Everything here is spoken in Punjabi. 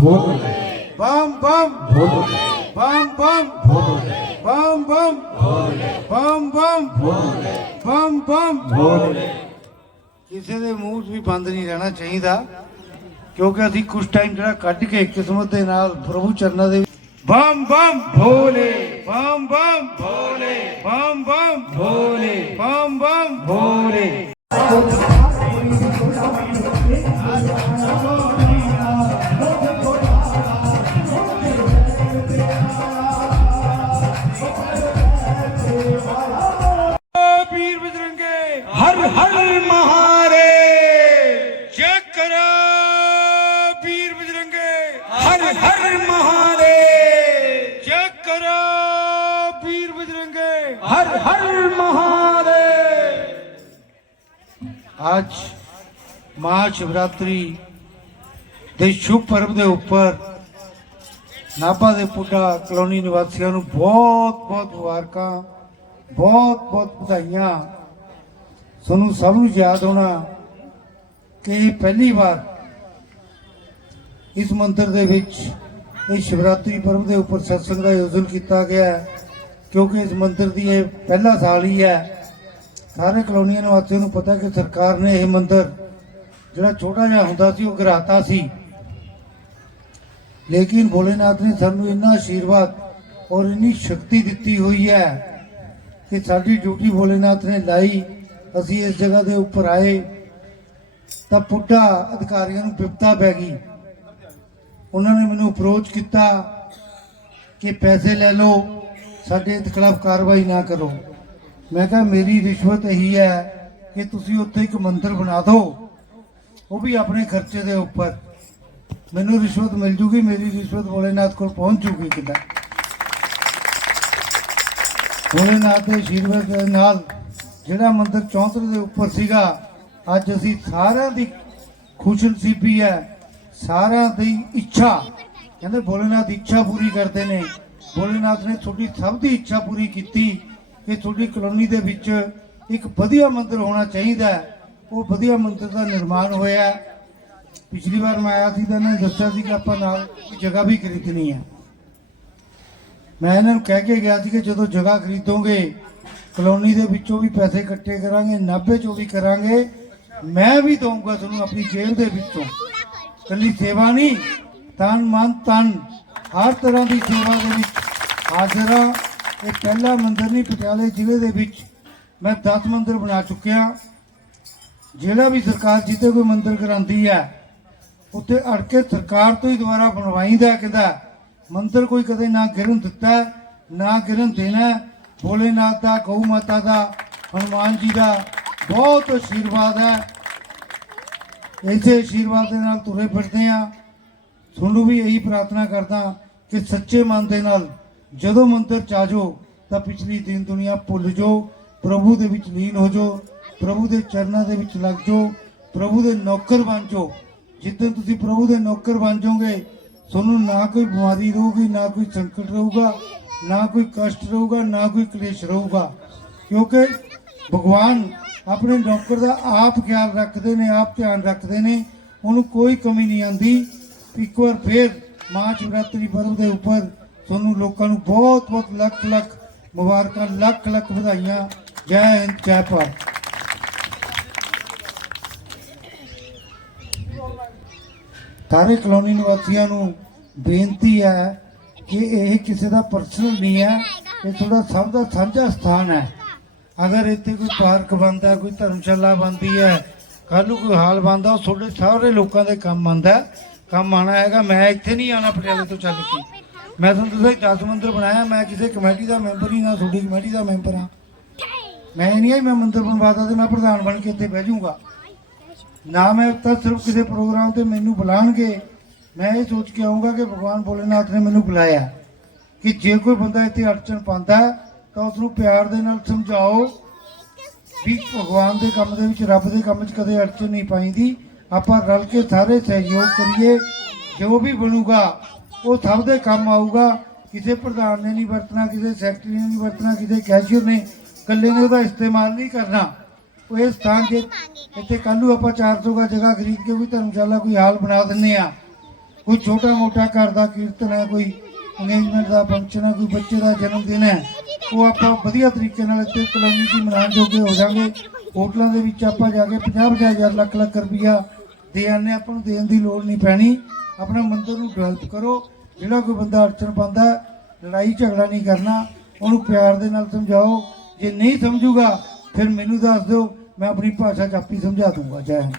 ਬਮ ਭੋਲੇ ਬਮ ਬਮ ਭੋਲੇ ਬਮ ਬਮ ਭੋਲੇ ਬਮ ਬਮ ਭੋਲੇ ਬਮ ਬਮ ਭੋਲੇ ਕਿਸੇ ਦੇ ਮੂੰਹ 'ਚ ਵੀ ਬੰਦ ਨਹੀਂ ਰਹਿਣਾ ਚਾਹੀਦਾ ਕਿਉਂਕਿ ਅਸੀਂ ਕੁਝ ਟਾਈਮ ਜਿਹੜਾ ਕੱਢ ਕੇ ਕਿਸਮਤ ਦੇ ਨਾਲ ਪ੍ਰਭੂ ਚਰਨਾਂ ਦੇ ਬਮ ਬਮ ਭੋਲੇ ਬਮ ਬਮ ਭੋਲੇ ਬਮ ਬਮ ਭੋਲੇ ਬਮ ਬਮ ਭੋਲੇ ਬਜਰੰਗੇ ਹਰ ਹਰ ਮਹਾਰੇ ਮਹਾਸ਼ਿਵਰਾਤਰੀ ਦੇ ਸ਼ੁਭ ਪਰਬ ਦੇ ਉੱਪਰ ਨਾਭਾ ਦੇ ਪੁੱਡਾ ਕਲੋਨੀ ਨਿਵਾਸੀਆਂ ਨੂੰ ਬਹੁਤ ਬਹੁਤ ਮੁਬਾਰਕਾਂ ਬਹੁਤ ਬਹੁਤ ਵਧਾਈਆਂ। ਤੁਹਾਨੂੰ ਸਭ ਨੂੰ ਯਾਦ ਹੋਣਾ ਕਿ ਇਹ ਪਹਿਲੀ ਵਾਰ ਇਸ ਮੰਦਿਰ ਦੇ ਵਿੱਚ ਇਹ ਸ਼ਿਵਰਾਤਰੀ ਪਰਬ ਦੇ ਉੱਪਰ ਸਤਸੰਗ ਦਾ ਆਯੋਜਨ ਕੀਤਾ ਗਿਆ ਹੈ, ਕਿਉਂਕਿ ਇਸ ਮੰਦਿਰ ਦੀ ਇਹ ਪਹਿਲਾ ਸਾਲ ਹੀ ਹੈ। ਸਾਰੇ ਕਲੋਨੀਆਂ ਵਾਸੀਆਂ ਨੂੰ ਪਤਾ ਕਿ ਸਰਕਾਰ ਨੇ ਇਹ ਮੰਦਿਰ ਜਿਹੜਾ ਛੋਟਾ ਜਿਹਾ ਹੁੰਦਾ ਸੀ, ਉਹ ਘਰਾਤਾ ਸੀ। ਲੇਕਿਨ ਭੋਲੇਨਾਥ ਨੇ ਸਾਨੂੰ ਇੰਨਾ ਆਸ਼ੀਰਵਾਦ ਔਰ ਇੰਨੀ ਸ਼ਕਤੀ ਦਿੱਤੀ ਹੋਈ ਹੈ ਕਿ ਸਾਡੀ ਡਿਊਟੀ ਭੋਲੇਨਾਥ ਨੇ ਲਾਈ। ਅਸੀਂ ਇਸ ਜਗ੍ਹਾ ਦੇ ਉੱਪਰ ਆਏ ਤਾਂ ਪੁੱਡਾ ਅਧਿਕਾਰੀਆਂ ਨੂੰ ਵਿਪਤਾ ਪੈ ਗਈ। ਉਹਨਾਂ ਨੇ ਮੈਨੂੰ ਅਪਰੋਚ ਕੀਤਾ ਕਿ ਪੈਸੇ ਲੈ ਲਓ। ਸਾਡੇ ਦੇ ਖਿਲਾਫ ਕਾਰਵਾਈ ਨਾ ਕਰੋ। ਮੈਂ ਕਿਹਾ, ਮੇਰੀ ਰਿਸ਼ਵਤ ਇਹੀ ਹੈ ਕਿ ਤੁਸੀਂ ਉੱਥੇ ਇੱਕ ਮੰਦਿਰ ਬਣਾ ਦਿਓ ਉਹ ਵੀ ਆਪਣੇ ਖਰਚੇ ਦੇ ਉੱਪਰ। ਮੈਨੂੰ ਰਿਸ਼ਵਤ ਮਿਲ ਜੂਗੀ, ਮੇਰੀ ਰਿਸ਼ਵਤ ਭੋਲੇਨਾਥ ਕੋਲ ਪਹੁੰਚ ਜੂਗੀ ਕਿੱਦਾਂ? ਭੋਲੇਨਾਥ ਦੇ ਆਸ਼ੀਰਵਾਦ ਦੇ ਨਾਲ ਜਿਹੜਾ ਮੰਦਿਰ ਚੌਂਤਰ ਦੇ ਉੱਪਰ ਸੀਗਾ, ਅੱਜ ਅਸੀਂ ਸਾਰਿਆਂ ਦੀ ਖੁਸ਼ਨਸੀਬੀ ਹੈ, ਸਾਰਿਆਂ ਦੀ ਇੱਛਾ, ਕਹਿੰਦੇ ਭੋਲੇਨਾਥ ਦੀ ਇੱਛਾ ਪੂਰੀ ਕਰਦੇ ਨੇ। ਭੋਲੇਨਾਥ ਨੇ ਤੁਹਾਡੀ ਸਭ ਦੀ ਇੱਛਾ ਪੂਰੀ ਕੀਤੀ ਕਿ ਤੁਹਾਡੀ ਕਲੋਨੀ ਦੇ ਵਿੱਚ ਇੱਕ ਵਧੀਆ ਮੰਦਿਰ ਹੋਣਾ ਚਾਹੀਦਾ ਉਹ ਵਧੀਆ ਮੰਦਿਰ ਦਾ ਨਿਰਮਾਣ ਹੋਇਆ ਪਿਛਲੀ ਵਾਰ ਮੈਂ ਆਇਆ ਸੀ ਤਾਂ ਇਹਨਾਂ ਨੇ ਦੱਸਿਆ ਸੀ ਕਿ ਆਪਾਂ ਨਾਲ ਜਗ੍ਹਾ ਵੀ ਖਰੀਦਣੀ ਹੈ ਮੈਂ ਇਹਨਾਂ ਨੂੰ ਕਹਿ ਕੇ ਗਿਆ ਸੀ ਕਿ ਜਦੋਂ ਜਗ੍ਹਾ ਖਰੀਦੋਗੇ ਕਲੋਨੀ ਦੇ ਵਿੱਚੋਂ ਵੀ ਪੈਸੇ ਇਕੱਠੇ ਕਰਾਂਗੇ ਨਾਭੇ ਚੋਂ ਵੀ ਕਰਾਂਗੇ ਮੈਂ ਵੀ ਦਊਂਗਾ ਤੁਹਾਨੂੰ ਆਪਣੀ ਜੇਬ ਦੇ ਵਿੱਚੋਂ ਕੱਲੀ ਸੇਵਾ ਨਹੀਂ ਤਨ ਮਨ ਤਨ ਹਰ ਤਰ੍ਹਾਂ ਦੀ ਸੇਵਾ ਦੇ ਵਿੱਚ ਹਾਜ਼ਰ ਹਾਂ ਇਹ ਪਹਿਲਾ ਮੰਦਿਰ ਨਹੀਂ, ਪਟਿਆਲੇ ਜ਼ਿਲ੍ਹੇ ਦੇ ਵਿੱਚ ਮੈਂ 10 ਮੰਦਿਰ ਬਣਾ ਚੁੱਕਿਆ। ਜਿਹੜਾ ਵੀ ਸਰਕਾਰ ਜਿੱਤੇ ਕੋਈ ਮੰਦਿਰ ਕਰਾਉਂਦੀ ਹੈ, ਉੱਥੇ ਅੜ ਕੇ ਸਰਕਾਰ ਤੋਂ ਹੀ ਦੁਬਾਰਾ ਬਣਵਾਈਦਾ ਕਹਿੰਦਾ? ਮੰਦਿਰ ਕੋਈ ਕਦੇ ਨਾ ਗਿਰਨ ਦਿੱਤਾ ਨਾ ਗਿਰਨ ਦੇਣਾ ਭੋਲੇਨਾਥ ਦਾ, ਗਊ ਮਾਤਾ ਦਾ, ਹਨੂਮਾਨ ਜੀ ਦਾ ਬਹੁਤ ਆਸ਼ੀਰਵਾਦ ਹੈ। ਇਸੇ ਆਸ਼ੀਰਵਾਦ ਦੇ ਨਾਲ ਤੁਰੇ ਫਿਰਦੇ ਆ ਤੁਹਾਨੂੰ ਵੀ ਇਹੀ ਪ੍ਰਾਰਥਨਾ ਕਰਦਾ ਕਿ ਸੱਚੇ ਮਨ ਦੇ ਨਾਲ ਜਦੋਂ ਮੰਦਰ ਚ ਆ ਜਾਓ, ਤਾਂ ਪਿਛਲੀ ਦਿਨ ਦੁਨੀਆ ਭੁੱਲ ਜਾਓ, ਪ੍ਰਭੂ ਦੇ ਵਿੱਚ ਲੀਨ ਹੋ ਜਾਓ, ਪ੍ਰਭੂ ਦੇ ਚਰਨਾਂ ਦੇ ਵਿੱਚ ਲੱਗ ਜਾਓ, ਪ੍ਰਭੂ ਦੇ ਨੌਕਰ ਬਣ ਜਾਓ। ਜਿੱਦਣ ਤੁਸੀਂ ਪ੍ਰਭੂ ਦੇ ਨੌਕਰ ਬਣ ਜਾਓਗੇ, ਤੁਹਾਨੂੰ ਨਾ ਕੋਈ ਬਿਮਾਰੀ ਰਹੂਗੀ, ਨਾ ਕੋਈ ਸੰਕਟ ਰਹੂਗਾ, ਨਾ ਕੋਈ ਕਸ਼ਟ ਰਹੂਗਾ, ਨਾ ਕੋਈ ਕਲੇਸ਼ ਰਹੂਗਾ। ਕਿਉਂਕਿ ਭਗਵਾਨ ਆਪਣੇ ਨੌਕਰ ਦਾ ਆਪ ਖਿਆਲ ਰੱਖਦੇ ਨੇ, ਆਪ ਧਿਆਨ ਰੱਖਦੇ ਨੇ, ਉਹਨੂੰ ਕੋਈ ਕਮੀ ਨਹੀਂ ਆਂਦੀ ਇੱਕ ਵਾਰ ਫੇਰ ਮਾਂ ਸ਼ਿਵਰਾਤਰੀ ਪਰਵ ਦੇ ਉੱਪਰ ਤੁਹਾਨੂੰ ਲੋਕਾਂ ਨੂੰ ਬਹੁਤ ਬਹੁਤ ਲੱਖ ਲੱਖ ਮੁਬਾਰਕਾਂ, ਲੱਖ ਲੱਖ ਵਧਾਈਆਂ। ਜੈ ਹਿੰਦ, ਜੈ ਭਾਰਤ। ਸਾਰੇ ਕਲੋਨੀ ਨਿਵਾਸੀਆਂ ਨੂੰ ਬੇਨਤੀ ਹੈ ਕਿ ਇਹ ਕਿਸੇ ਦਾ ਪਰਸਨਲ ਨਹੀਂ ਹੈ, ਇਹ ਤੁਹਾਡਾ ਸਭ ਦਾ ਸਾਂਝਾ ਸਥਾਨ ਹੈ। ਅਗਰ ਇੱਥੇ ਕੋਈ ਪਾਰਕ ਬਣਦਾ ਕੋਈ ਧਰਮਸ਼ਾਲਾ ਬਣਦੀ ਹੈ ਕੱਲ ਨੂੰ ਕੋਈ ਹਾਲ ਬਣਦਾ, ਉਹ ਤੁਹਾਡੇ ਸਾਰੇ ਲੋਕਾਂ ਦੇ ਕੰਮ ਆਉਂਦਾ ਕੰਮ ਆਣਾ ਹੈਗਾ, ਮੈਂ ਇੱਥੇ ਨਹੀਂ ਆਣਾ ਪਟਿਆਲੇ ਤੋਂ ਚੱਲ ਕੇ। ਮੈਂ ਤੁਹਾਨੂੰ ਦੱਸਿਆ ਦਸ ਮੰਦਰ ਬਣਾਇਆ, ਮੈਂ ਕਿਸੇ ਕਮੇਟੀ ਦਾ ਮੈਂਬਰ ਹੀ ਨਾ, ਤੁਹਾਡੀ ਕਮੇਟੀ ਦਾ ਮੈਂਬਰ ਹਾਂ। ਮੈਂ ਇਹ ਨਹੀਂ ਹੈ ਮੈਂ ਮੰਦਰ ਬਣਵਾਦਾ ਤੇ ਮੈਂ ਪ੍ਰਧਾਨ ਬਣ ਕੇ ਇੱਥੇ ਬਹਿ ਜਾਊਂਗਾ। ਨਾ ਮੈਂ ਤਾਂ ਸਿਰਫ ਕਿਸੇ ਪ੍ਰੋਗਰਾਮ ਤੇ ਮੈਨੂੰ ਬੁਲਾਣਗੇ। ਮੈਂ ਇਹ ਸੋਚ ਕੇ ਆਉਂਗਾ ਕਿ ਭਗਵਾਨ ਭੋਲੇਨਾਥ ਨੇ ਮੈਨੂੰ ਬੁਲਾਇਆ ਕਿ ਜੇ ਕੋਈ ਬੰਦਾ ਇੱਥੇ ਅੜਚਣ ਪਾਉਂਦਾ ਤਾਂ ਉਸ ਨੂੰ ਪਿਆਰ ਦੇ ਨਾਲ ਸਮਝਾਓ ਵੀ ਭਗਵਾਨ ਦੇ ਕੰਮ ਦੇ ਵਿੱਚ, ਰੱਬ ਦੇ ਕੰਮ 'ਚ ਕਦੇ ਅੜਚਣ ਨਹੀਂ ਪਾਈਦੀ। ਆਪਾਂ ਰਲ ਕੇ ਸਾਰੇ ਸਹਿਯੋਗ ਕਰੀਏ, ਜੋ ਵੀ ਬਣੂਗਾ ਉਹ ਸਭ ਦੇ ਕੰਮ ਆਊਗਾ। ਕਿਸੇ ਪ੍ਰਧਾਨ ਨੇ ਨਹੀਂ ਵਰਤਣਾ, ਕਿਸੇ ਸੈਕਟਰੀ ਨੇ ਨਹੀਂ ਵਰਤਣਾ, ਕਿਸੇ ਕੈਸ਼ੀਅਰ ਨੇ ਇਕੱਲੇ ਨੇ ਉਹਦਾ ਇਸਤੇਮਾਲ ਨਹੀਂ ਕਰਨਾ। ਉਹ ਇਹ ਸਥਾਨ ਜੇ ਇੱਥੇ ਕੱਲ੍ਹ ਨੂੰ ਆਪਾਂ 400 ਦਾ ਜਗ੍ਹਾ ਖਰੀਦ ਕੇ ਕੋਈ ਧਰਮਸ਼ਾਲਾ, ਕੋਈ ਹਾਲ ਬਣਾ ਦਿੰਨੇ ਆ ਕੋਈ ਛੋਟਾ ਮੋਟਾ ਘਰ ਦਾ ਕੀਰਤਨ ਹੈ, ਕੋਈ ਅੰਗੇਜਮੈਂਟ ਦਾ ਫੰਕਸ਼ਨ ਹੈ, ਕੋਈ ਬੱਚੇ ਦਾ ਜਨਮ ਦਿਨ ਹੈ, ਉਹ ਆਪਾਂ ਵਧੀਆ ਤਰੀਕੇ ਨਾਲ ਇੱਥੇ ਕਲੋਨੀ ਦੀ ਮਨਾਉਣ ਜੋਗੇ ਹੋ ਜਾਾਂਗੇ ਹੋਟਲਾਂ ਦੇ ਵਿੱਚ ਆਪਾਂ ਜਾ ਕੇ 50 ਹਜ਼ਾਰ ਲੱਖ ਲੱਖ ਰੁਪਈਆ ਦੇ ਆਨੇ ਆਪਾਂ ਨੂੰ ਦੇਣ ਦੀ ਲੋੜ ਨਹੀਂ ਪੈਣੀ। ਆਪਣੇ ਮੰਦਰ ਨੂੰ ਡਿਵੈਲਪ ਕਰੋ, ਜਿਹੜਾ ਕੋਈ ਬੰਦਾ ਅੜਚਣ ਪਾਉਂਦਾ ਲੜਾਈ ਝਗੜਾ ਨਹੀਂ ਕਰਨਾ, ਉਹਨੂੰ ਪਿਆਰ ਦੇ ਨਾਲ ਸਮਝਾਓ। ਜੇ ਨਹੀਂ ਸਮਝੂਗਾ, ਫਿਰ ਮੈਨੂੰ ਦੱਸ ਦਿਓ, ਮੈਂ ਆਪਣੀ ਭਾਸ਼ਾ ਚ ਆਪੀ ਸਮਝਾ ਦੂੰਗਾ। ਜੈ ਹਿੰਦ।